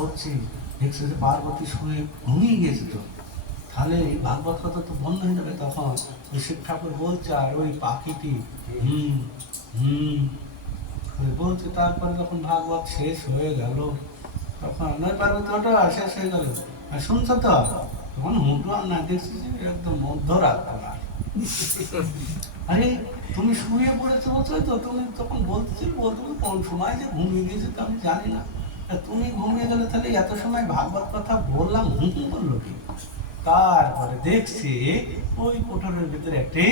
হচ্ছে, দেখছে যে পার্বতী শুয়ে ঘুমিয়ে গেছে তো। তাহলে এই ভাগবত কথা তো বন্ধ হয়ে যাবে তখন। শিব ঠাকুর বলছে, আর ওই পাখিটি, হুম হুম বলছে, তারপরে যখন ভাগবত শেষ হয়ে গেল, তখন পার্বতী ওটা শেষ হয়ে গেল। আর শুনছো তো, তখন হুটু আর না দেখছি যে একদম মধ্য মধ্যরাত তোমার আরে, তুমি শুয়ে পড়েছো বলছো তো, তুমি তখন বলতেছি বলতে কোন সময় যে ঘুমিয়ে গেছে তো আমি জানি না। তুমি ঘুমিয়ে গেলে তাহলে এত সময় ভাগবত কথা বললাম হুম বলল কি? তারপরে দেখছি ওই কোঠরের ভিতরে একটি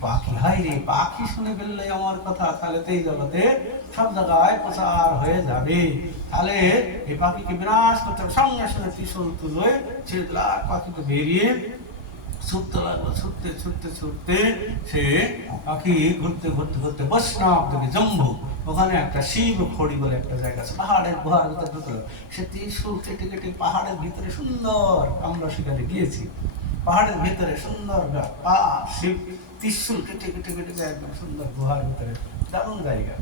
পাখি। হাই রে, পাখি শুনে ফেললে আমার কথা? তাহলে এই জগতে সব জায়গায় প্রচার হয়ে যাবে। তাহলে এই পাখিকে বিনাশ করতে। সঙ্গে সঙ্গে ত্রিশূল তুলে ছেড়ে পাখিকে বেরিয়ে ছুটতে লাগল, ছুটতে ছুটতে ছুটতে সে পাখি ঘুরতে ঘুরতে ঘুরতে বৈষ্ণব থেকে জম্বু ওখানে একটা শিব খড়ি বলে একটা জায়গা আছে, পাহাড়ের গুহার ভিতরে ঢুকলো সে ত্রিশুল কেটে কেটে পাহাড়ের ভিতরে সুন্দর আমরা সেখানে গিয়েছি। পাহাড়ের ভিতরে সুন্দর পা, শিব ত্রিশুল কেটে কেটে কেটে একদম সুন্দর গুহার ভিতরে। দারুণ জায়গা।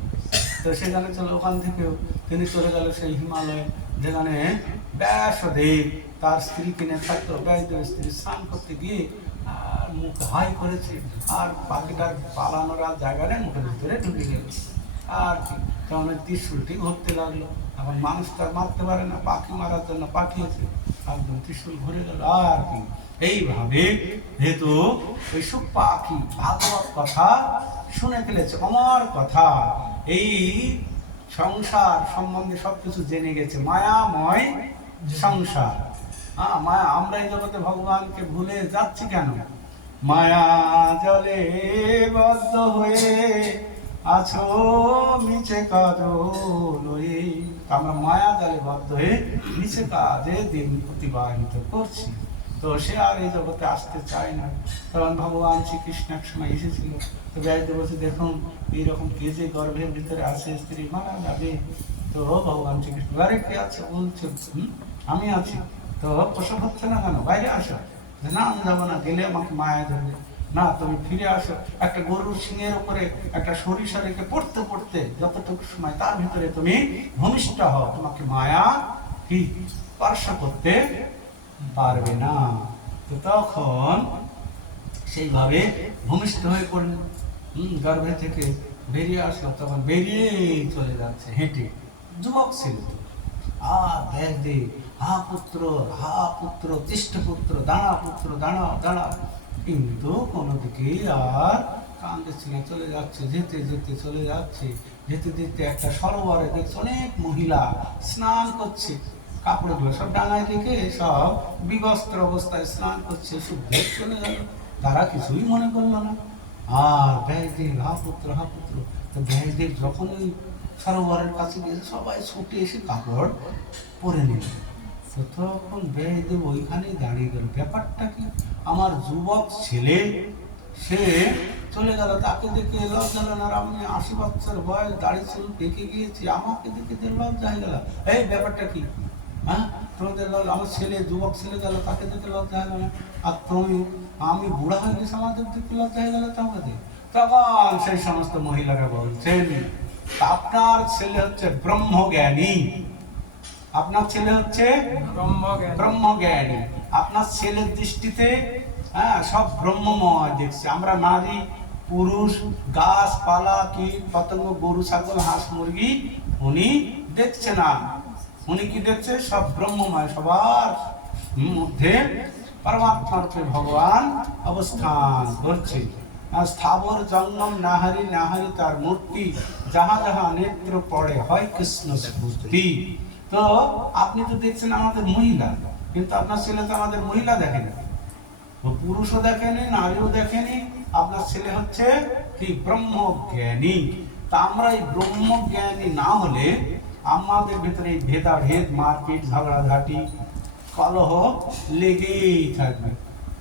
তো সেখানে চলে, ওখান থেকেও তিনি চলে গেল সেই হিমালয়ে, যেখানে ব্যাসদেব তার স্ত্রী কিনে থাকতো ব্যাসদেবের স্ত্রী স্নান করতে গিয়ে আর মুখ হাই করেছে, আর পাখিটার পালানোর আর জায়গা নেই, মুখের ভিতরে ঢুকে গেল। আর কি ওই ত্রিশুলটি ঘুরতে লাগল। এখন মানুষ তো আর মারতে পারে না, পাখি মারার জন্য পাঠিয়েছে। একদম ত্রিশুল ঘুরে গেল, আর কি। এইভাবে যেহেতু ওই সব পাখি ভাগবত কথা শুনে ফেলেছে, অমর কথা। এই সংসার সম্বন্ধে সবকিছু জেনে গেছে। মায়াময় সংসার। হ্যাঁ মায়া, আমরা এই জগতে ভগবানকে ভুলে যাচ্ছি কেন? মায়া জলে বদ্ধ হয়ে আছো, মিছে কাজ আমরা মায়া জলে বদ্ধ হয়ে মিছে কাজে দিন অতিবাহিত করছি। তো সে আর এই জগতে আসতে চায় না। তখন ভগবান শ্রীকৃষ্ণ এক সময় এসেছিল। তো ব্যায়তে বলছে দেখুন এইরকম কে যে গর্ভের ভিতরে আছে স্ত্রী মারা যাবে? তো ভগবান শ্রীকৃষ্ণ আরে কে আছে? বলছে "হুম, আমি আছি। তো প্রসব হচ্ছে না কেন? বাইরে আসো। না আমি যাব না গেলে আমাকে মায়া ধরবে। না তুমি ফিরে আসো। একটা গরুর সিংহের উপরে একটা সরিষা রেখে পড়তে পড়তে যতটুকু সময় তার ভিতরে তুমি ভূমিষ্ঠ হও। তোমাকে মায়া কি? স্পর্শ করতে পারবে না। তো তখন সেইভাবে ভূমিষ্ঠ হয়ে পড়লেন। হম, গর্ভে থেকে বেরিয়ে আসলো, তখন বেরিয়ে চলে যাচ্ছে হেঁটে। যুবক ছিল। হা পুত্র হা পুত্র, তিষ্ঠ পুত্র দাঁড়া পুত্র দাঁড়াও দাঁড়াও কিন্তু কোনো আর কান্দছে না চলে যাচ্ছে, যেতে যেতে, চলে যাচ্ছে। যেতে যেতে একটা সরোবরে দেখছে অনেক মহিলা স্নান করছে। কাপড়গুলো সব ডাঙায় রেখে সব বিবস্ত্র অবস্থায় স্নান করছে সুখদেব চলে গেল। তারা কিছুই মনে করল না। আর ব্যাসদেব, হা পুত্র হা পুত্র, তো ব্যাসদেব যখন ওই সরোবরের কাছে গিয়েছে সবাই ছুটে এসে কাপড় পরে নিল। তখন ব্যাসদেব ওইখানেই দাঁড়িয়ে গেল। ব্যাপারটা কি? আমার যুবক ছেলে, সে চলে গেল। তাকে দেখে লজ্জা গেল আর আমি আশি বছর বয়স দাড়ি চুল পেকে গিয়েছি। আমাকে দেখে লজ্জা হয়ে গেল। এই ব্যাপারটা কি? হ্যাঁ? তোমাদের আমার ছেলে যুবক ছেলে গেল তাকে দেখে লজ্জা হয়ে গেল আর তুমি আমি বুড়া হয়ে গেছি আমাদের দেখে লজ্জা হয়ে গেল তোমাদের। তখন সেই সমস্ত মহিলারা বলছেন আপনার ছেলে হচ্ছে ব্রহ্মজ্ঞানী। আপনার ছেলে হচ্ছে ব্রহ্মজ্ঞান। ব্রহ্মজ্ঞানী। আপনার ছেলের দৃষ্টিতে হ্যাঁ সব ব্রহ্মময় দেখছে। আমরা নারী পুরুষ গাছপালা কীট পতঙ্গ গরু ছাগল হাঁস মুরগি উনি দেখছে না। উনি কি দেখছে? সব ব্রহ্মময়, সবার মধ্যে পরমাত্মা রূপে ভগবান অবস্থান করছে। স্থাবর জঙ্গম নাহারি নাহারি তার মূর্তি, যাহা যাহা নেত্র পড়ে, হয় কৃষ্ণ স্ফূর্তি। তো আপনি তো দেখছেন আমাদের মহিলা, কিন্তু আপনার ছেলে তো আমাদের মহিলা দেখে না ও পুরুষও দেখেনি, নারীও দেখেনি। আপনার ছেলে হচ্ছে কি ব্রহ্মজ্ঞানী। তা আমরা এই ব্রহ্মজ্ঞানী না হলে আমাদের ভিতরে ভেদাভেদ, মারপিট, ঝগড়াঝাটি, কলহ লেগেই থাকবে।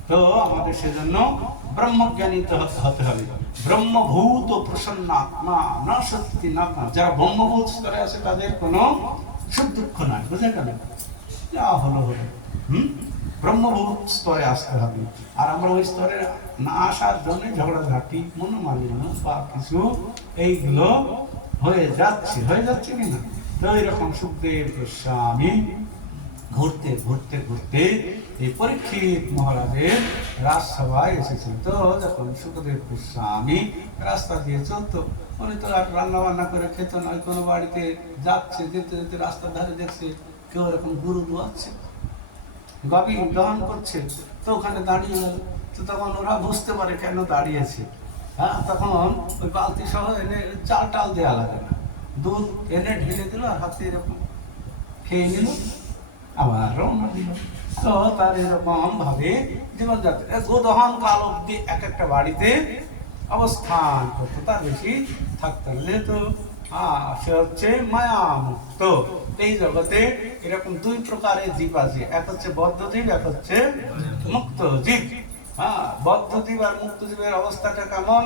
তো আমাদের সেজন্য ব্রহ্মজ্ঞানী তো হতে- হবে। ব্রহ্মভূত প্রসন্নাত্মা না সত্যি না যারা ব্রহ্মভূত স্তরে আছে, তাদের কোনো সুখ দুঃখ নাই। বুঝে গেল যা হলো হলো। হুম? ব্রহ্মভূত স্তরে আসতে হবে। আর আমরা ওই স্তরে না আসার জন্য ঝগড়াঝাটি, মনোমালিন্য বা কিছু এইগুলো হয়ে যাচ্ছে। হয়ে যাচ্ছে কিনা? তো এরকম সুখদেব গোস্বামী ঘুরতে ঘুরতে ঘুরতে এই পরীক্ষিত মহারাজের রাজসভায় এসেছিল। তো যখন সুখদেব গোস্বামী রাস্তা দিয়ে চলতো, উনি তো আর রান্না বান্না করে খেত না কোনো বাড়িতে যাচ্ছে, যেতে যেতে রাস্তার ধারে দেখছে কেউ এরকম গুরু দোয়াচ্ছে গবি দহন করছে। তো ওখানে দাঁড়িয়ে গেল। তো তখন ওরা বুঝতে পারে কেন দাঁড়িয়েছে। হ্যাঁ তখন ওই বালতি সহ এনে চাল টাল দেওয়া লাগে না। দুধ এনে ঢেলে দিল, আর হাতে এরকম খেয়ে নিল। আবার রওনা তো তার এরকম ভাবে জীবনযাত্রা। গোদহন কাল অব্দি এক একটা বাড়িতে অবস্থান করতো। তার বেশি থাকতো না। যেহেতু সে হচ্ছে মায়া মুক্ত এই জগতে এরকম দুই প্রকারের জীব আছে। এক হচ্ছে বদ্ধ জীব, এক হচ্ছে মুক্ত জীব। হ্যাঁ বদ্ধ জীব আর মুক্ত জীবের অবস্থাটা কেমন?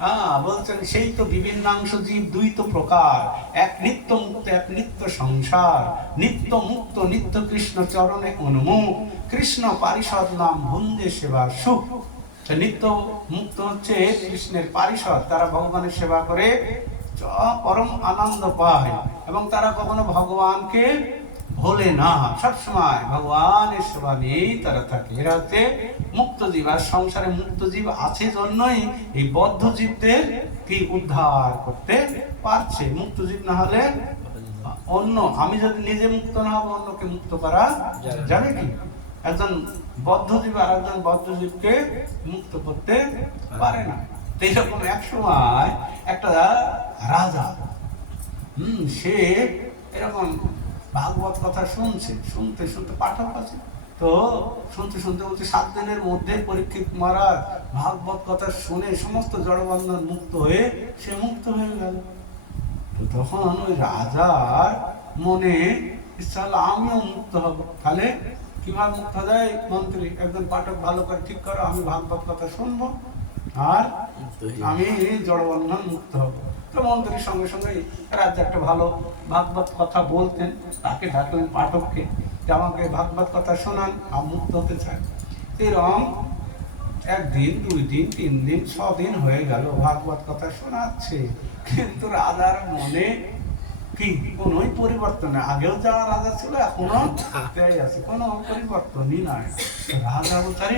হ্যাঁ বলছেন, সেই তো বিভিন্নাংশ জীব দুই তো প্রকার। এক নিত্য মুক্ত, এক নিত্য সংসার। নিত্য মুক্ত, নিত্য কৃষ্ণ চরণে অনুমুখ কৃষ্ণ পারিষদ নাম ভুঞ্জে সেবা সুখ। নিত্য মুক্ত হচ্ছে কৃষ্ণের পারিষদ। তারা ভগবানের সেবা করে পরম আনন্দ পায়। এবং তারা কখনো ভগবানকে ভোলে না সবসময় ভগবানের সেবা নিয়েই তারা থাকে। এরা হচ্ছে মুক্ত জীব। আর সংসারে মুক্ত জীব আছে জন্যই এই বদ্ধ জীবদের কি উদ্ধার করতে পারছে। মুক্ত জীব না হলে অন্য আমি যদি নিজে মুক্ত না হব অন্যকে মুক্ত করা যাবে কি? একজন বদ্ধজীব আর একজন বদ্ধজীবকে মুক্ত করতে পারে না। এইরকম এক সময় একটা রাজা হম সে এরকম ভাগবত কথা শুনছে শুনতে শুনতে পাঠক আছে। তো শুনতে শুনতে বলছে সাত দিনের মধ্যে পরীক্ষিত মহারাজ ভাগবত কথা শুনে সমস্ত জড়বন্ধন মুক্ত হয়ে সে মুক্ত হয়ে গেল। তো তখন ওই রাজার মনে ইচ্ছা হলো আমিও মুক্ত হব। তাহলে কীভাবে মুক্ত যায়? মন্ত্রী একজন পাঠক ভালো করে ঠিক করো আমি ভাগবত কথা শুনব আর আমি জড়বন্ধন মুক্ত হব। মন্ত্রীর সঙ্গে সঙ্গে রাজ্যে একটা ভালো ভাগবত কথা বলতেন, তাকে ডাকলেন পাঠককে যে আমাকে ভাগবত কথা শোনান, আমি মুক্ত হতে চাই। এরম একদিন, দুই দিন, তিন দিন ছদিন হয়ে গেল ভাগবত কথা শোনাচ্ছে। কিন্তু রাজার মনে কি? কোনোই পরিবর্তন নেই। আগেও যা রাজা ছিল, এখনও আছে। কোনো পরিবর্তনই নাই। রাজা বলছে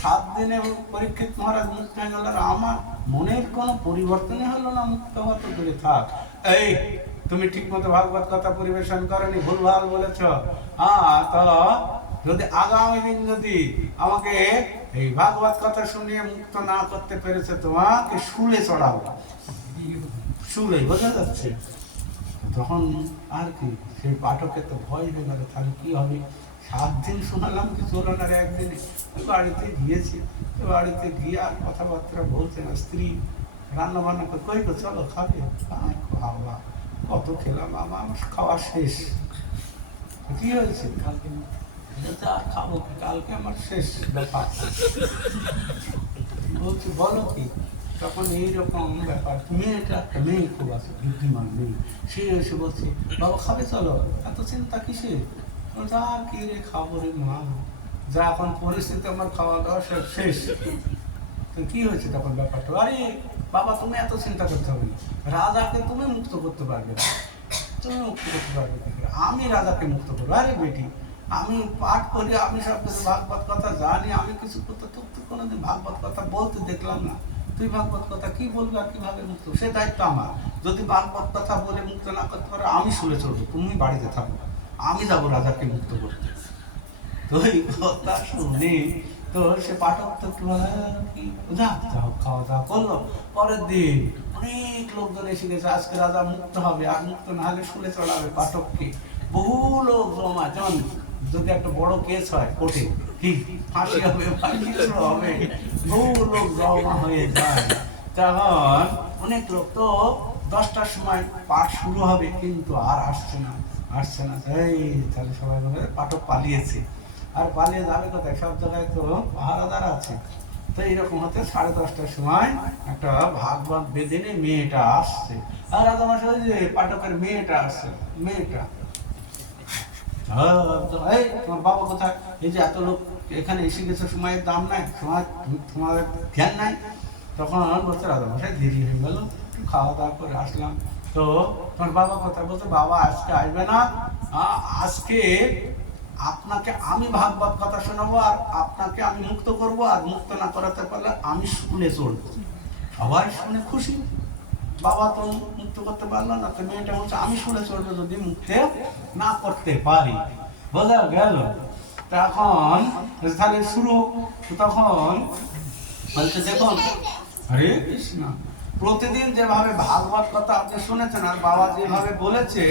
সাত দিনে পরীক্ষিত মহারাজ মুক্ত হয়ে গেল। আমার মনের কোনো পরিবর্তনই হলো না, মুক্ত হওয়া তো দূরে থাক। এই, তুমি ঠিক মতো ভাগবত কথা পরিবেশন করনি, ভুলভাল বলেছ। হ্যাঁ তো যদি আগামী দিন যদি আমাকে এই ভাগবত কথা শুনিয়ে মুক্ত না করতে পেরেছে, তোমাকে শুলে চড়াবো। শুলে বোঝা যাচ্ছে। তখন আর কি সেই পাঠকের তো ভয় হয়ে গেল, তাহলে কি হবে? সাত দিন শোনালাম কি চোরানার একদিনে। বাড়িতে গিয়েছি ওই বাড়িতে গিয়ে আর কথাবার্তা বলছে না। স্ত্রী রান্না বান্না করে, কই গো, চলো খাবে? আর খাওয়া কত খেলাম আমার খাওয়া শেষ। কি হয়েছে? কালকে আর খাব? কালকে আমার শেষ ব্যাপার। বলছি, বলো কি? তখন এইরকম ব্যাপার। মেয়েটা একটা মেয়ে খুব আছে, বুদ্ধিমান মেয়ে, সে এসে বলছে, বাবা, খাবে চলো। এত চিন্তা কিসে আর কি রে খাব রে মা। যা এখন পরিস্থিতি আমার খাওয়া দাওয়া সব শেষ। তো কি হয়েছে তখন ব্যাপারটা? আরে, বাবা, তুমি এত চিন্তা করতে হবে না। রাজাকে তুমি মুক্ত করতে পারবে তুমি মুক্ত করতে পারবে আমি রাজাকে মুক্ত করব। আরে বেটি, আমি পাঠ করি, আমি সব কিছু ভাগবত কথা জানি, আমি কিছু করতে তো কোনোদিন ভাগবত কথা বলতে দেখলাম না। তুই ভাগবত কথা কি বলবি আর কীভাবে মুক্ত? সে দায়িত্ব আমার। যদি ভাগবত কথা বলে মুক্ত না করতে পারো আমি শুনে চলবো তুমি বাড়িতে থাকো। আমি যাব রাজাকে মুক্ত করতে। তো এই কথা শুনে তো সে পাঠক তো একটু যা হোক, খাওয়া দাওয়া করল। পরের দিন অনেক লোকজন এসে গেছে আজকে রাজা মুক্ত হবে আর মুক্ত না হলে শুলে চড়াবে পাঠককে। বহু লোক জমা যেমন যদি একটা বড় কেস হয় কোর্টে ফাঁসি হবে কিছু হবে। বহু লোক জমা হয়ে যায়। তখন অনেক লোক তো দশটার সময় পাঠ শুরু হবে, কিন্তু আর আসছে না আসছে না। এই, তাহলে সবাই বলে, পাঠক পালিয়েছে। আর পালিয়ে যাবে কোথায়? সব জায়গায় তো পাহারাদার আছে। তো এইরকম হতে সাড়ে দশটার সময় একটা ভাগবত বেদিনে মেয়েটা আসছে। আর রাজা মাসে যে পাঠকের মেয়েটা আসছে, মেয়েটা। এই তোমার বাবা কোথায় এই যে এত লোক এখানে এসে গেছে সময়ের দাম নাই তোমাদের ধ্যান নাই তখন বলছে রাজা মশাই দেরি হয়ে গেল খাওয়া দাওয়া করে আসলাম তো তোমার বাবা কথা বলছে বাবা আজকে আসবে না আজকে আপনাকে আমি ভাগবত কথা শোনাবো আর আপনাকে আমি মুক্ত করব আর মুক্ত না করাতে পারলে আমি শুনে চলবো সবাই শুনে খুশি? বাবা তো মুক্ত করতে পারল না, তো মেয়েটা বলছে, আমি শুনে চলবে যদি মুক্তে না করতে পারি। বোঝা গেল? তখন তাহলে শুরু তখন বলছে, দেখুন, হরে কৃষ্ণ, প্রতিদিন যেভাবে ভাগবত কথা আপনি শুনেছেন, আর বাবা যেভাবে বলেছে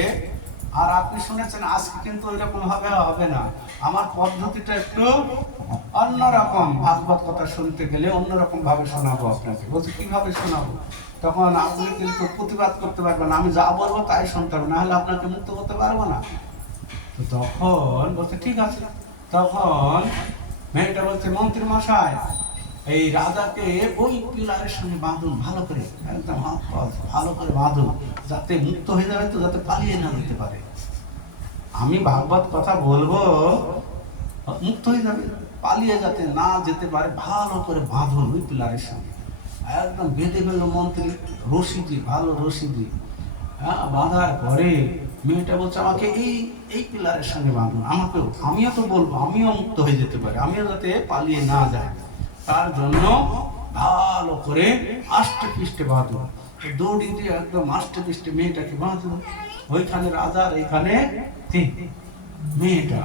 আর আপনি শুনেছেন, আজকে কিন্তু ওইরকম ভাবে হবে না। আমার পদ্ধতিটা একটু অন্যরকম ভাগবত কথা শুনতে গেলে অন্যরকম ভাবে শোনাবো আপনাকে। বলছে, কীভাবে শোনাবো? তখন আপনি কিন্তু প্রতিবাদ করতে পারবেন। আমি যা বলব তাই শুনতে হবে, নাহলে আপনাকে মুক্ত করতে পারব না। তখন বলছে, ঠিক আছে। তখন মেয়েটা বলছে, মন্ত্রী মশাই এই রাজাকে ওই পিলারের সঙ্গে বাঁধুন, ভালো করে একদম ভালো করে বাঁধুন, যাতে মুক্ত হয়ে যাবে তো, যাতে পালিয়ে না যেতে পারে। আমি ভাগবত কথা বলব, মুক্ত হয়ে যাবে, পালিয়ে যাতে না যেতে পারে, ভালো করে বাঁধুন ওই পিলারের সঙ্গে। একদম বেঁধে ফেলল মন্ত্রী রশিদি ভালো রশিদি হ্যাঁ বাঁধার পরে মেয়েটা বলছে, আমাকে এই এই পিলারের সঙ্গে বাঁধুন, আমাকেও, আমিও তো বলব, আমিও মুক্ত হয়ে যেতে পারি, আমিও যাতে পালিয়ে না যায় তার জন্য ভালো করে আষ্টে পৃষ্ঠে বাঁধুন দৌড়ি দিয়ে একদম আষ্টে পৃষ্ঠে মেয়েটাকে বাঁধলো ওইখানে রাজার, এইখানে মেয়েটা।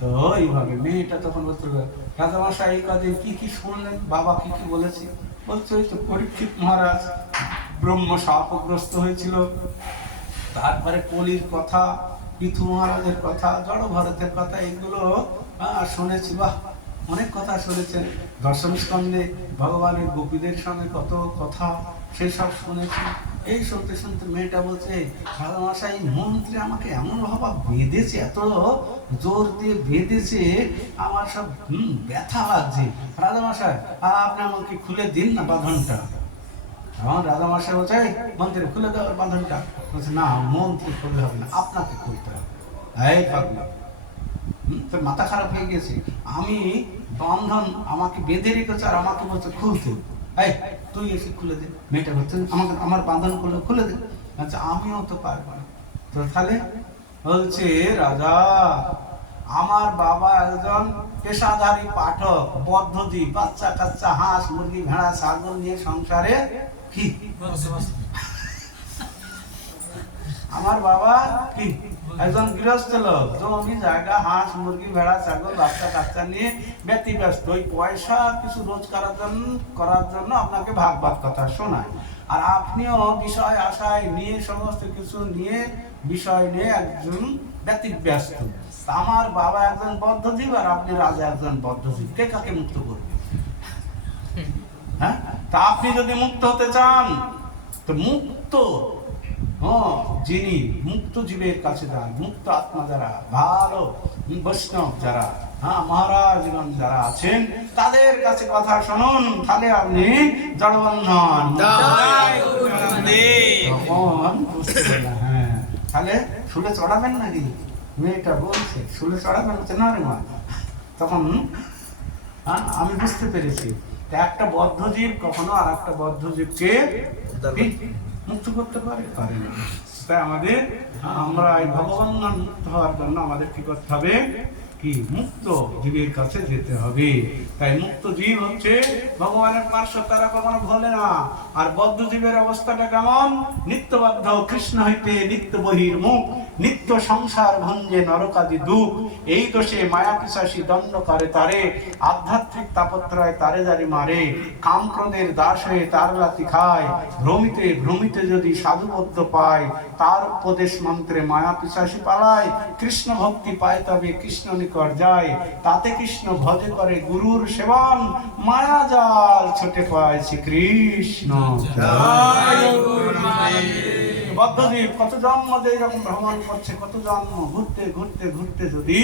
তো এইভাবে মেয়েটা তখন বলতে রাজামশাই, এই কাজে কি কি শুনলেন? বাবা কি কি বলেছে? বলছে, ওই তো পরীক্ষিত মহারাজ, ব্রহ্ম সাপগ্রস্ত হয়েছিল। তারপরে কলির কথা পৃথু মহারাজের কথা, জড় ভারতের কথা, এগুলো শুনেছি। বাহ অনেক কথা শুনেছেন। দর্শন স্কন্ধে ভগবানের গোপীদের সঙ্গে কত কথা সেসব শুনেছি। এই শুনতে শুনতে মেয়েটা বলছে রাজামশাই মন্ত্রী আমাকে এমন ভাবা বেঁধেছে, এত জোর দিয়ে বেঁধেছে, আমার সব, হুম, ব্যথা লাগছে। রাজামশাই আপনি আমাকে খুলে দিন না বাঁধনটা। রাজা মশাই বলছে মন্ত্রী খুলে দেওয়ার বাঁধনটা। বলছে, না, মন্ত্রী খুললে হবে না, আপনাকে খুলতে হবে। এই পাগলা। তোর মাথা খারাপ হয়ে গেছে। আমি বন্ধন আমাকে বেঁধে রেখেছে আর আমাকে বলছে খুলতে এই তুই এসে খুলে দে। মেয়েটা বলছে আমাকে আমার বাঁধন খুলে খুলে দে। আচ্ছা আমিও তো পারব না। তো তাহলে বলছে রাজা আমার বাবা একজন পেশাদারি পাঠক পদ্ধতি বাচ্চা কাচ্চা হাঁস মুরগি ভেড়া ছাগল নিয়ে সংসারে কি? আমার বাবা কি? একজন গৃহস্থ লোক জমি জায়গা হাঁস মুরগি ভেড়া ছাগল বাচ্চা কাচ্চা নিয়ে ব্যতিব্যস্ত। ওই পয়সা কিছু রোজগারের জন্য করার জন্য আপনাকে ভাগবাদ কথা শোনায়। আর আপনিও বিষয় আশায় নিয়ে সমস্ত কিছু নিয়ে বিষয় নিয়ে একজন ব্যতিব্যস্ত। আমার বাবা একজন বদ্ধজীব আর আপনি রাজা একজন বদ্ধজীব। কে কাকে মুক্ত করবে? হ্যাঁ? তা আপনি যদি মুক্ত হতে চান তো মুক্ত হ্যাঁ যিনি মুক্ত জীবের কাছে যান মুক্ত আত্মা যারা ভালো বৈষ্ণব যারা হ্যাঁ মহারাজগণ যারা আছেন তাদের কাছে কথা শুনুন তাহলে আপনি জড়বন্ধন হ্যাঁ তাহলে শুলে চড়াবেন নাকি? মেয়েটা বলছে শুলে চড়াবেন? না রে মা। তখন হ্যাঁ, আমি বুঝতে পেরেছি। একটা বদ্ধজীব কখনো আর একটা বদ্ধজীবকে কি? মুক্ত করতে পারে? পারে না তাই আমাদের আমরা এই ভগবান মুক্ত হওয়ার জন্য আমাদের কি করতে হবে? কি মুক্ত জীবের কাছে যেতে হবে। তাই মুক্ত জীব হচ্ছে ভগবানের পার্শ্ব, তারা কখনো ভোলে না। আর বদ্ধ জীবের অবস্থাটা কেমন? নিত্যবদ্ধ কৃষ্ণ হইতে নিত্য বহির মুখ, নিত্য সংসার ভঞ্জে নরকাদি দুঃখ। এই দোষে মায়া পিসাসী দণ্ড করে তারে, আধ্যাত্মিক তাপত্রয় তারে জারি মারে। কাম ক্রোধের দাস হয়ে তার রাতি খায়। ভ্রমিতে ভ্রমিতে যদি সাধুবদ্ধ পায় তার উপদেশ মন্ত্রে মায়া পিসাসী পালায়, কৃষ্ণ ভক্তি পায় তবে কৃষ্ণ নিকট যায়। তাতে কৃষ্ণ ভজে করে গুরুর সেবন, মায়া জাল ছুটে পায় শ্রীকৃষ্ণ বদ্ধজীব কত জন্ম যে এরকম ভ্রমণ করছে, কত জন্ম ঘুরতে ঘুরতে ঘুরতে যদি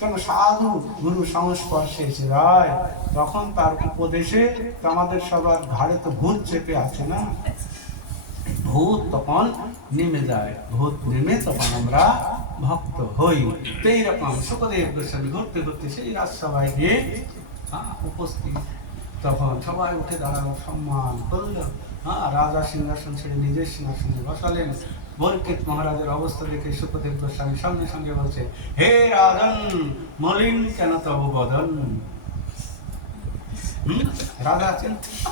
কোন সাধু গুরু সংস্পর্শে এসে যায়, তখন তার উপদেশে আমাদের সবার ঘাড়ে তো ভূত চেপে আছে না? ভূত তখন নেমে যায়। ভূত নেমে তখন আমরা ভক্ত হই। তো এইরকম সুখদেব গোস্বামী ঘুরতে ঘুরতে সেই রাজসভায় গিয়ে উপস্থিত। তখন সবাই উঠে দাঁড়াল, সম্মান করল। হ্যাঁ রাজা সিংহাসন ছেড়ে নিজের সিংহাসনে বসালেন। পরীক্ষিত মহারাজের অবস্থা দেখে সুখদেব গোস্বামী সঙ্গে সঙ্গে বলছে, হে রাজন, মলিন কেন তব বদন? রাজা চিন্তা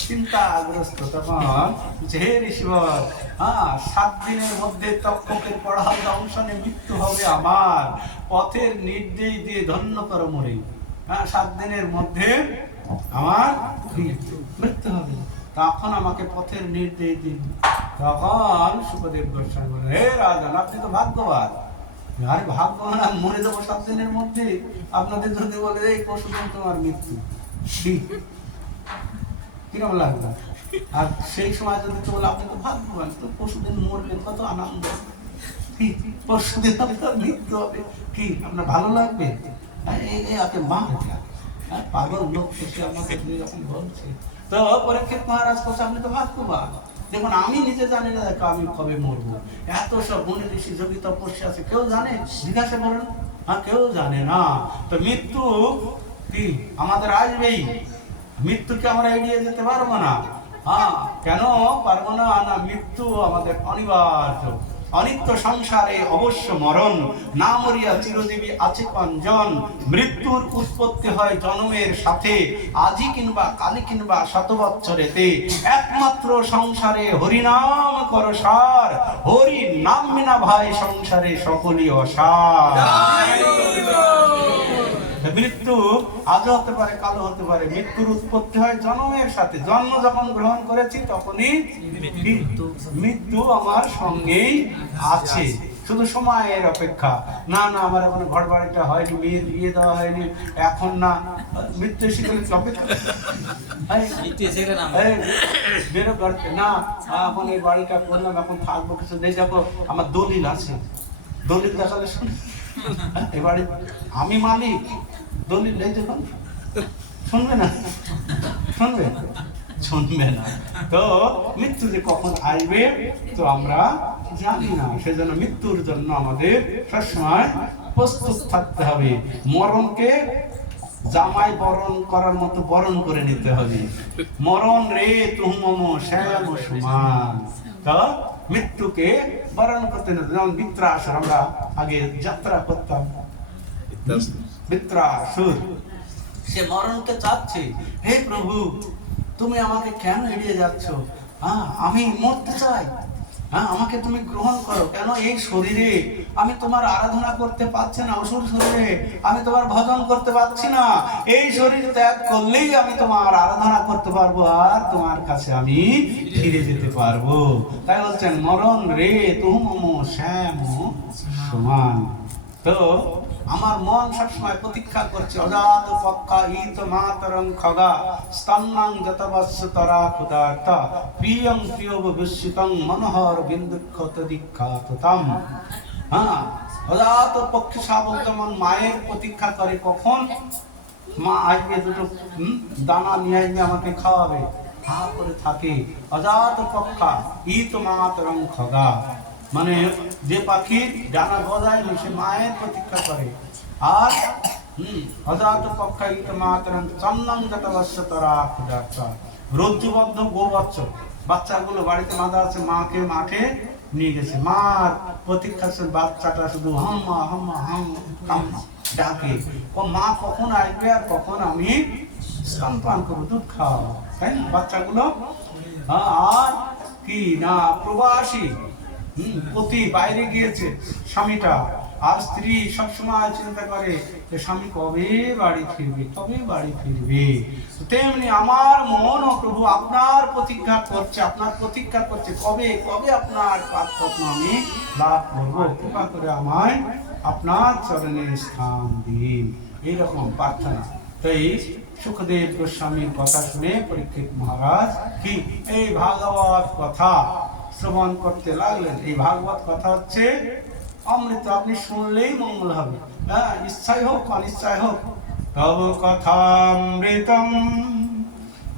চিন্তাগ্রস্ত তখন যে ঋষিবর হ্যাঁ সাত দিনের মধ্যে তক্ষকের পড়ার দংশনে মৃত্যু হবে আমার। পথের নির্দেশ দিয়ে ধন্য কর মরে। হ্যাঁ সাত দিনের মধ্যে আমার মৃত্যু হবে। তখন আমাকে পথের নির্দেশ দিন। তখন সুখদেব গোস্বামী বলেন, হে রাজন আপনি তো ভাগ্যবান। আরে ভাগ্যবান, আমি মরে যাব সাত দিনের মধ্যে। আপনাদের যদি বলে এই পশুদিন তোমার মৃত্যু? কিরম লাগল? আর সেই সময় যদি তো আপনি তো ভাগ্যবান তো পশুদিন মরবেন কত আনন্দ। মৃত্যু হবে। কি আপনার ভালো লাগবে? হ্যাঁ, হ্যাঁ, দেখুন আমি নিজে জানি না দেখো আমি কবে মরবো। এত সব মনে ঋষি যোগী তপস্যা আছে কেউ জানে? জিজ্ঞাসা করেন। হ্যাঁ কেউ জানে না। তো মৃত্যু কি? আমাদের আসবেই। মৃত্যুকে আমরা এড়িয়ে যেতে পারব না। হ্যাঁ কেন পারব না? না, মৃত্যু আমাদের অনিবার্য। অনিত্য সংসারে অবশ্য মরণ। না মরিয়া চিরজীবী আছে কঞ্জন। মৃত্যুর উৎপত্তি হয় জন্মের সাথে। আজি কিংবা কালি কিংবা শত বৎসরেতে একমাত্র সংসারে হরিনাম কর সার। হরি নাম বিনা ভাই সংসারে সকলই অসার। মৃত্যু আজও হতে পারে কালো হতে পারে। মৃত্যুর উৎপত্তি হয় জন্মের সাথে। জন্ম যখন গ্রহণ করেছি তখনই মৃত্যু। আমার সঙ্গেই আছে। শুধু সময়ের অপেক্ষা। না না আমার এখন ঘর বাড়িটা হয়নি মেয়ের বিয়ে দেওয়া হয়নি। এখন না মৃত্যু এসে গেলে অপেক্ষা বেরো করতে না এখন এই বাড়িটা করলাম এখন থাকব কিছু দিয়ে যাব। আমার দলিল আছে। দলিল দেখালে শুনে। এবারে আমি মালিক। দলিল নেই শুনবে না? শুনবে? শুনবে না। তো মৃত্যু যে কখন আসবে, তো আমরা জানি না। সেজন্য মৃত্যুর জন্য আমাদের সবসময় প্রস্তুত থাকতে হবে। মরণকে জামাই বরণ করার মতো বরণ করে নিতে হবে। মরণ রে তুহম শ্যাম সমান। তো মৃত্যুকে বরণ করতে নিতে যেমন বৃত্রাসুর, আমরা আগে যাত্রা করতাম। সে মরণকে চাচ্ছে, হে প্রভু, তুমি আমাকে কেন এড়িয়ে যাচ্ছ? হ্যাঁ আমি মরতে চাই। হ্যাঁ আমাকে তুমি গ্রহণ করো। কেন এই শরীরে? আমি তোমার আরাধনা করতে পারছি না, অসুর শরীরে। আমি তোমার ভজন করতে পারছি না। এই শরীর ত্যাগ করলেই আমি তোমার আরাধনা করতে পারব আর তোমার কাছে আমি ফিরে যেতে পারব। তাই বলছেন, মরণ রে, তুম শ্যাম সমান। তো আমার মন সবসময় প্রতীক্ষা করছে, অজাত পক্কা ইত মাতরং খগা, স্তন্নাং যতবস্য তরা ক্ষুদার্থ প্রিয়ং প্রিয়ব বিস্মিতং মনোহর বিন্দুক্ষত দীক্ষাততাম। হ্যাঁ অজাত পক্ষী শাবক যেমন মায়ের প্রতীক্ষা করে কখন? মা আসবে দুটো দানা নিয়ে আসবে আমাকে খাওয়াবে। হা করে থাকে, অজাত পক্ষা ইত মাতরং খগা। মানে যে পাখি ডানা গজায় না সে মায়ের প্রতীক্ষা করে। আর হুম অজাত পক্ষা ইত মাতরং চন্দন যত বৎস তরা ক্ষুদার্থ রজ্জুবদ্ধ গোবৎস বাচ্চাগুলো বাড়িতে বাঁধা আছে মাকে মাঠে নিয়ে গেছে। মার প্রতীক্ষা আছে বাচ্চাটা শুধু হাম্মা হাম্মা হাম কাম্মা ডাকে। ও মা কখন আসবে আর কখন আমি স্তন পান করব দুধ খাওয়াবো। তাই না? বাচ্চাগুলো হ্যাঁ, আর কি না প্রবাসী। পতি বাইরে গিয়েছে স্বামীটা। আর স্ত্রী সবসময় চিন্তা করে যে, স্বামী কবে বাড়ি ফিরবে? কবে বাড়ি ফিরবে? তেমনি আমার মন ও প্রভু আপনার প্রতীক্ষা করছে, আপনার প্রতীক্ষা করছে, কবে কবে আপনার পাত্রত্ন আমি লাভ করব? কৃপা করে আমায় আপনার চরণে স্থান দিন। এইরকম প্রার্থনা। তাই সুখদেব গোস্বামীর কথা শুনে পরীক্ষিত মহারাজ কি? এই ভাগবত কথা শ্রবণ করতে লাগলেন। এই ভাগবত কথা হচ্ছে, অমৃত আপনি শুনলেই মঙ্গল হবে। হ্যাঁ ইচ্ছাই হোক, অনিচ্ছাই হোক। তব কথামৃতম,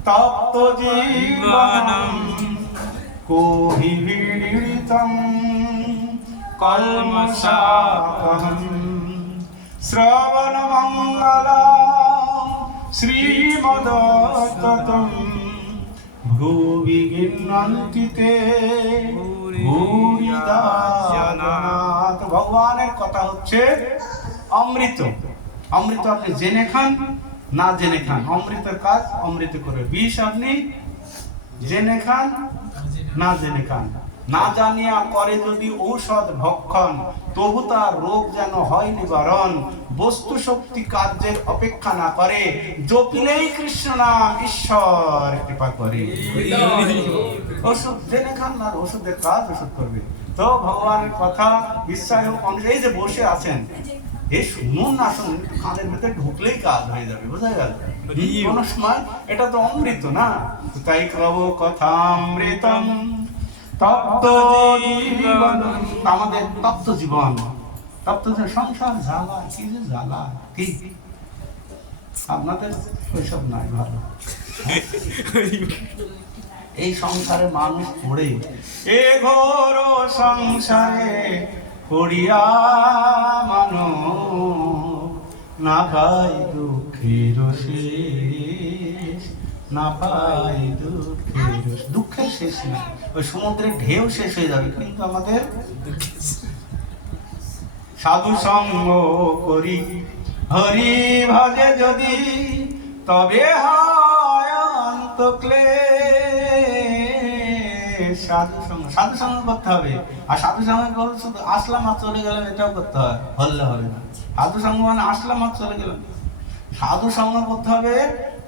তপ্ত জীবনম কোহিবিড়িতম কলমশাপহম। শ্রবণ মঙ্গলা শ্রীমদতম গোবিগিন্নন্তিতে ভূরিদাসনাথ। ভগবানের কথা হচ্ছে অমৃত অমৃত আপনি জেনে খান না জেনে খান অমৃতের কাজ অমৃত করে বিষ আপনি জেনে খান না জেনে খান না জানিয়া করে যদি ঔষধ ভক্ষণ, তবু তার রোগ যেন হয় নিবারণ। বস্তু শক্তি কার্যের অপেক্ষা না করে, জপিলেই কৃষ্ণ নাম ঈশ্বর কৃপা করে। ওষুধ জেনে খান না, ওষুধের কাজ ওষুধ করবে। তো ভগবানের কথা, বিশ্বাস অনুযায়ী যে বসে আছেন শুনুন না শুনুন ভেতরে ঢুকলেই কাজ হয়ে যাবে, বোঝা গেল? সময়, এটা তো অমৃত না? তাই কব কথামৃতম। তপ্ত জীবন আমাদের তপ্ত জীবন তপ্ত যে সংসার জ্বালা কি যে জ্বালা কি? আপনাদের ওইসব নাই ভালো। এই সংসারে মানুষ পড়ে। এ ঘোর সংসারে পড়িয়া মানো না পাই দুঃখের শেষ না পাই দুঃখের। দুঃখের শেষ না ওই সমুদ্রের ঢেউ শেষ হয়ে যাবে। কিন্তু আমাদের সাধু সঙ্গ করি। হরি যদি, তবে হয়। সাধু সঙ্গ সাধু সঙ্গ করতে হবে। আর সাধু সঙ্গ শুধু আসলাম আর চলে গেলাম, এটাও করতে হয়। হলে হবে না। সাধু সঙ্গ মানে আসলাম আর চলে গেলাম। সাধু সঙ্গ করতে হবে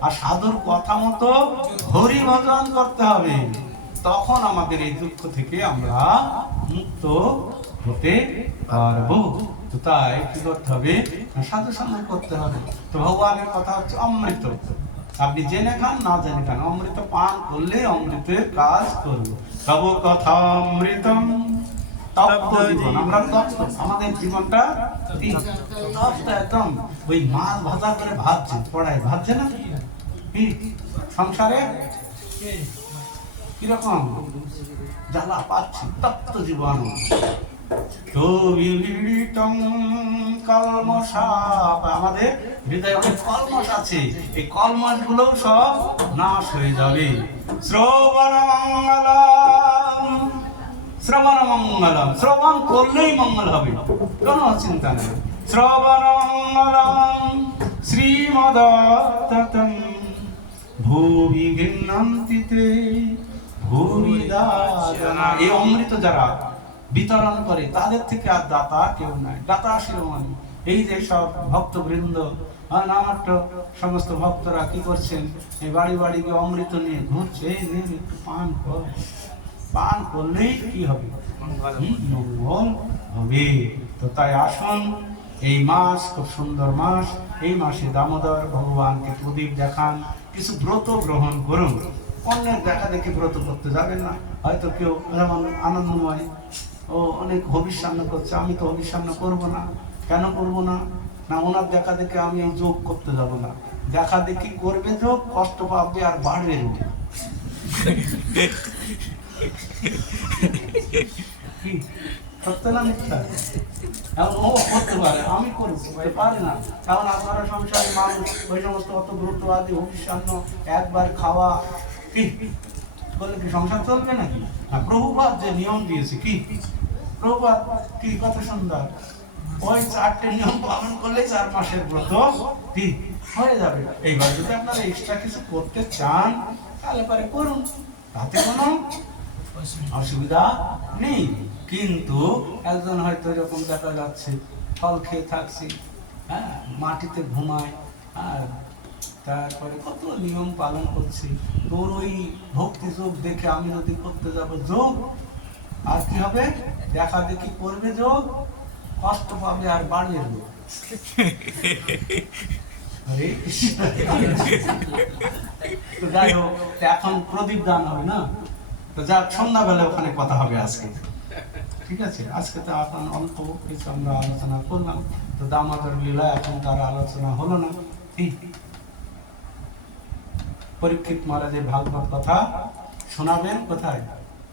আর সাধুর কথা মতো হরি ভজন করতে হবে। তখন আমাদের এই দুঃখ থেকে আমরা মুক্ত হতে পারব। তো তাই কি করতে হবে? সাধু সঙ্গ করতে হবে। তো ভগবানের কথা হচ্ছে অমৃত। আপনি জেনে খান না জেনে খান অমৃত পান করলে অমৃতের কাজ করব। তব কথা অমৃতম তপ্ত জীবন। আমরা তপ্ত আমাদের জীবনটা তপ্ত একদম ওই মাছ ভাজা করে ভাবছে পড়ায় ভাবছে না? সংসারে? কীরকম? জ্বালা পাচ্ছি, তপ্ত জীবন। আমাদের হৃদয়ে অনেক কলমস আছে। এই কলমসগুলো সব নাশ হয়ে যাবে। শ্রবণ মঙ্গলম শ্রবণ মঙ্গলম শ্রবণ করলেই মঙ্গল হবে। কোনো চিন্তা নেই। শ্রবণ মঙ্গলম শ্রীমদত্তম ভূমি গৃহন্তিতে ভূমি এই অমৃত যারা বিতরণ করে তাদের থেকে আর দাতা কেউ নাই। দাতা শিরোমণি এই যে সব ভক্তবৃন্দ নামাট্য সমস্ত ভক্তরা কি করছেন? এই বাড়ি বাড়ি গিয়ে অমৃত নিয়ে ঘুরছে এই নে, একটু পান কর। পান করলেই কি হবে? মঙ্গল হবে? তো তাই আসুন এই মাস খুব সুন্দর মাস। এই মাসে দামোদর ভগবানকে প্রদীপ দেখান। কিছু ব্রত গ্রহণ করুন। অন্যের দেখা দেখে ব্রত করতে যাবেন না। হয়তো কেউ যেমন আনন্দময় ও অনেক ভবিষ্যান্ন করছে আমি তো ভবিষ্যান্ন করব না। কেন করব না? না ওনার দেখা দেখে আমি এই যোগ করতে যাব না। দেখা দেখি করবে যোগ কষ্ট পাবে আর বাড়বে রোগ কি? সত্য না মিথ্যা। এখন ও করতে পারে, আমি করতে পারি না। কারণ আপনারা সংসারে মানুষ, ওই সমস্ত অত গুরুত্ববাদী ভবিষ্যান্ন একবার খাওয়া, কি? করলে কি সংসার চলবে নাকি? না প্রভুপাত যে নিয়ম দিয়েছে, কি? প্রভুপাত কি কত সুন্দর। ওই চারটে নিয়ম পালন করলে চার মাসের ব্রত, কি? হয়ে যাবে। এইবার যদি আপনারা এক্সট্রা কিছু করতে চান, তাহলে পরে করুন। তাতে কোনো অসুবিধা নেই। কিন্তু একজন হয়তো এরকম দেখা যাচ্ছে, ফল খেয়ে থাকছি হ্যাঁ মাটিতে ঘুমায়, আর তারপরে কত নিয়ম পালন করছি। তোর ওই ভক্তি যোগ দেখে আমি যদি করতে যাব যোগ, আর কি হবে? দেখা দেখি করবে যোগ, কষ্ট পাবে আর বাড়বে যোগ। যাই হোক, এখন প্রদীপ দান হবে না? তো যাক সন্ধ্যাবেলা ওখানে কথা হবে আজকে। ঠিক আছে, আজকে তো এখন অল্প কিছু আমরা আলোচনা করলাম। তো দামোদর লীলা এখন তার আলোচনা হলো না। ঠিক পরীক্ষিত মহারাজের ভাগবত কথা শোনাবেন কোথায়?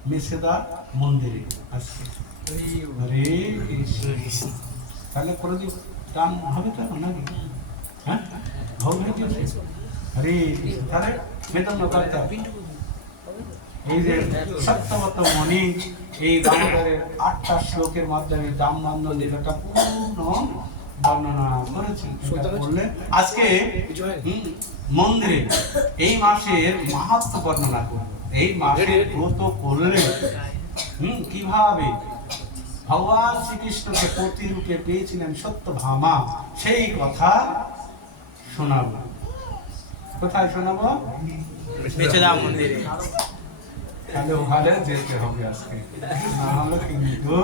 মেসেদা মন্দিরে। আজকে হরে কৃষ্ণ। তাহলে প্রদীপ দান হবে তো নাকি? হ্যাঁ? হরে কৃষ্ণ। তাহলে বেতন করতে এই যে সত্যবত মণি এই দামোদরের আটটা শ্লোকের মাধ্যমে দামবন্ধ লীলাটা পূর্ণ বর্ণনা করেছেন। এটা আজকে মন্দিরে এই মাসের মাহাত্ম বর্ণনা করব। এই মাসের ব্রত করলে হুম কীভাবে? ভগবান শ্রীকৃষ্ণকে প্রতিরূপে পেয়েছিলেন সত্য ভামা সেই কথা শোনাবো। কোথায় শোনাবো? মন্দিরে। তাহলে ওখানে যেতে হবে আজকে। না হলে কিন্তু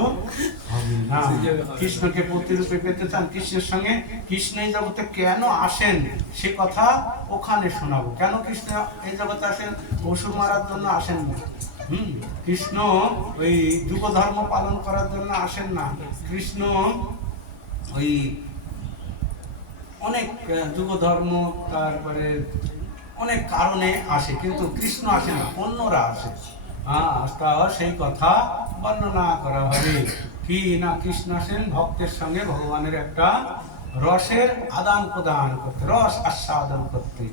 হবে না। কৃষ্ণকে প্রতিরূপে পেতে চান কৃষ্ণের সঙ্গে কৃষ্ণ এই জগতে কেন আসেন সে কথা ওখানে শোনাবো। কেন কৃষ্ণ এই জগতে আসেন? মারার জন্য আসেন না। হুম কৃষ্ণ ওই যুব ধর্ম পালন করার জন্য আসেন না। কৃষ্ণ ওই অনেক যুব ধর্ম তারপরে অনেক কারণে আসে, কিন্তু কৃষ্ণ আসে না, অন্যরা আসে। হ্যাঁ তা সেই কথা বর্ণনা করা হবে কি না কৃষ্ণ আসেন? ভক্তের সঙ্গে ভগবানের একটা রসের আদান প্রদান করতে, রস আস্বাদন করতে।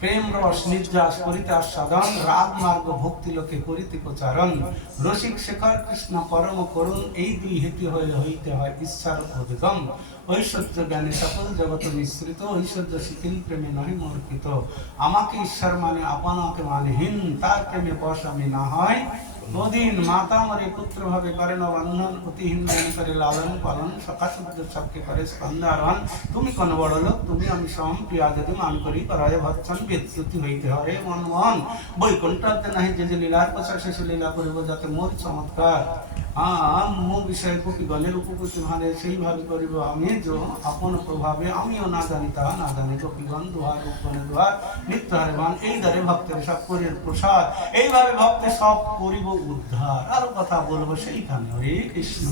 প্রেম রস নির্যাস করিতে আস্বাদন রাগ, মার্গ, ভক্তি লোকে করিতে প্রচারণ। রসিক শেখর কৃষ্ণ পরম করুণ, এই দুই হেতু হয়ে হইতে হয় ঈশ্বর অধিগম ঐশ্বর্য জ্ঞানে সকল জগত মিশ্রিত, ঐশ্বর্য শিথিল, প্রেমে নহি মর্কিত আমাকে ঈশ্বর মানে আপনাকে মানে হীন, তার প্রেমে বস আমি না হয়। নদীন মাতা মরে পুত্র ভাবে করে না বন্ধন অতিহীন করে লালন পালন সখা শুদ্ধ সবকে করে স্পন্দারণ তুমি কোন বড় লোক, তুমি আমি সম প্রিয়া যদি মান করি করায় ভৎসন বিদ্যুতি হইতে হরে মন মন। বৈকুণ্ঠাতে নাহি যে যে লীলার কথা শেষ লীলা করিব যাতে মোর চমৎকার। বিষয়ে উপপতি সেইভাবে করিব আমি যে আপন প্রভাবে আমিও না জানি তাহা না জানি কপিগণ দুহার রূপগণে দুহার নিত্য হারে এই দ্বারে ভক্তের সব প্রসাদ। এইভাবে ভক্তে সব করিব উদ্ধার। আরও কথা বলব সেইখানে। হরে কৃষ্ণ।